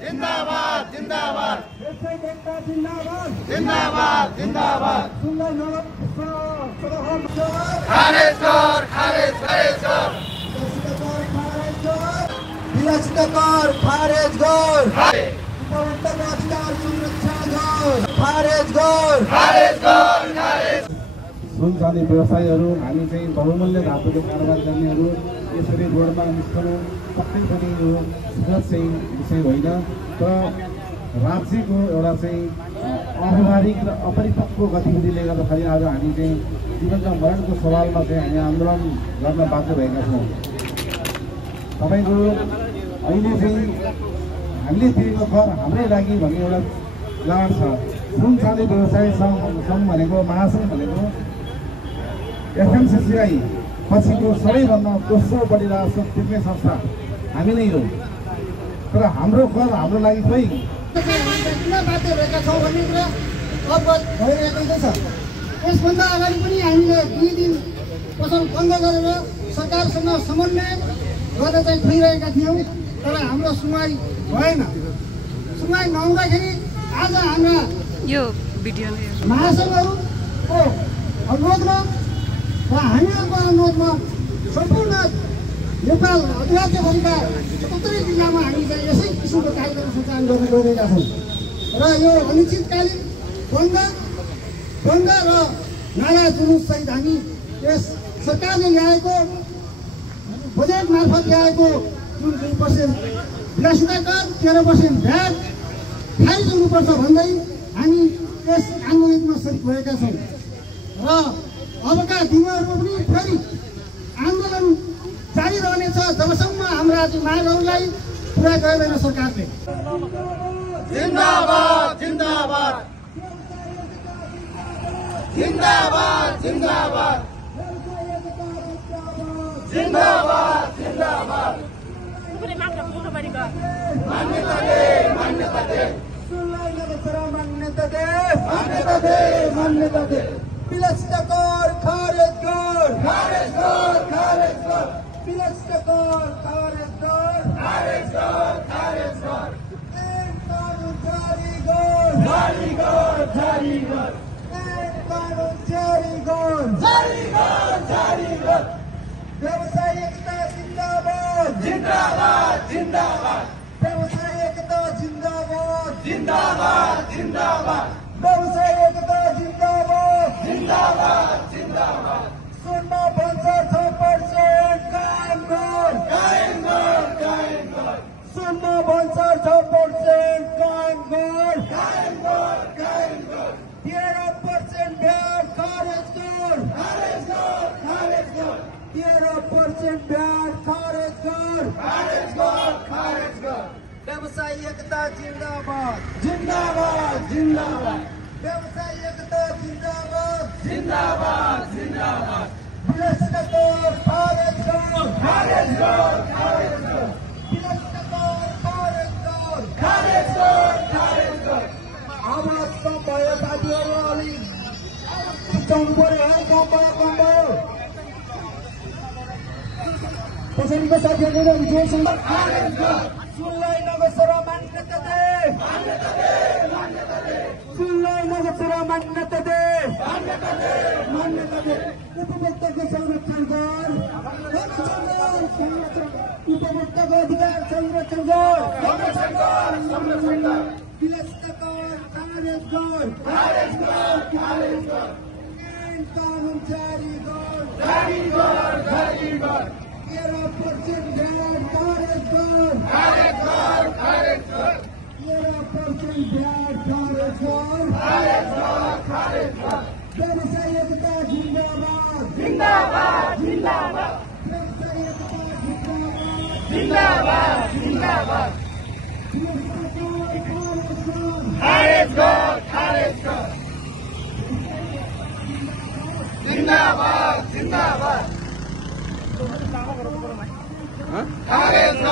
जिंदाबाद जिंदाबाद जिंदाबाद जिंदाबाद खारेज कर खारेज खारेज कर विलसित कर खारेज कर उपभोक्ताको अधिकार सुरक्षा कर खारेज कर खारेज कर खारेज सुनचाँदी व्यवसायीहरू हामी चाहिँ बहुमूल्य धातुको कारोबार गर्नेहरू यसरी रोडमा निस्कनु पक्कै पनि यो सहज चाहिँ विषय होइन। तर राज्यको एउटा चाहिँ अव्यावहारिक र अपरिपक्व गतिविधिले गर्दाखेरि आज हामी चाहिँ जीवन र मरणको सवालमा चाहिँ हामी आन्दोलन गर्न बाध्य भएका छौँ। तपाईँको अहिले चाहिँ हामीले तिरेको कर हाम्रै लागि भन्ने एउटा लहर छ। सुनचाँदी व्यवसाय सङ्घ भनेको महासङ्घ भनेको एफएमसिसिआई पछिको सबैभन्दा दोस्रो बढी राजस्व तिर्ने संस्था हामी नै हो। तर हाम्रो कर हाम्रो लागि खोइ किन बाध्य भएका छौँ भन्ने कुरा अवगत भइरहेकै छ। यसभन्दा अगाडि पनि हामीले 2 दिन पसल बन्द गरेर सरकारसँग समन्वय गरेर चाहिँ खोइरहेका थियौँ। तर हाम्रो सुनवाई भएन। सुनवाई नहुँदाखेरि आज हाम्रा यो भिडियो महासङ्घहरूको अनुरोधमा र हामीहरूको अनुरोधमा सम्पूर्ण नेपाल राज्यभरिका 77 जिल्लामा हामी चाहिँ यसै किसिमको कार्यक्रम सञ्चालन गर्न गइरहेका छौँ। र यो अनिश्चितकालीन बन्द र नारा जुलुससहित हामी यस सरकारले ल्याएको बजेट मार्फत ल्याएको जुन 2% विलासिता कर 13% भ्याट खारिज हुनुपर्छ भन्दै हामी यस आन्दोलनमा सरिक भएका छौँ। र अबका दिनहरूमा पनि फेरि आन्दोलन जारी रहनेछ जबसम्म हाम्रा मागहरूलाई पुरा गर्दैन सरकारले। जिंदाबाद जिंदाबाद जिंदाबाद जिंदाबाद जिंदाबाद जिंदाबाद मान्यता दे मान्यता दे मान्यता दे मान्यता दे मान्यता दे विलसित कर खारेज कर खारेज कर खारेज कर विलसित कर खारेज कर खारेज कर खारेज कर कानून जारी कर जारी कर जारी कर कानून जारी कर जारी कर जारी कर व्यवसायी एकता जिंदाबाद जिंदाबाद जिंदाबाद व्यवसायी एकता जिंदाबाद जिंदाबाद जिंदाबाद व्यवसायी एकता जिंदाबाद जिंदाबाद जिंदाबाद सुनमा भन्छ 6% कायम कर कायम कर कायम कर सुनमा भन्छ 6% कायम कर कायम कर कायम कर 13% भ्याट खारेज कर खारेज कर खारेज कर 13% भ्याट खारेज कर खारेज कर खारेज कर व्यवसायी एकता जिंदाबाद जिंदाबाद जिंदाबाद व्यवसायी एकता जिंदाबाद जिंदाबाद जिंदाबाद विलसित कर खारेज कर खारेज कर खारेज कर विलसित कर खारेज कर खारेज कर खारेज कर आवाज कम भयो साथीहरू अलिक चिच्याउनु पर्यो है कम भयो पछाडिको साथीहरूले जोडसँग खारेज कर सुनलाई नगर्छ मान्यता दे मान्यता दे मान्यता दे सुनलाई नगर्छ मान्यता दे मान्यता दे मान्यता दे उपभोक्ताको संरक्षण गर उपभोक्ताको अधिकार संरक्षण गर संरक्षण कर संरक्षण कर विलसित कर खारेज गर खारेज कर खारेज कर कानून जारी गर जारी कर जारी कर 13% भ्याट खारेज गर खारेज कर खारेज कर 13% भ्याट खारेज गर खारेज कर खारेज कर व्यवसायी एकता जिंदाबाद जिंदाबाद जिंदाबाद व्यवसायी एकता जिंदाबाद जिंदाबाद जिंदाबाद खारेज कर खारेज कर खारेज कर जिंदाबाद खारेज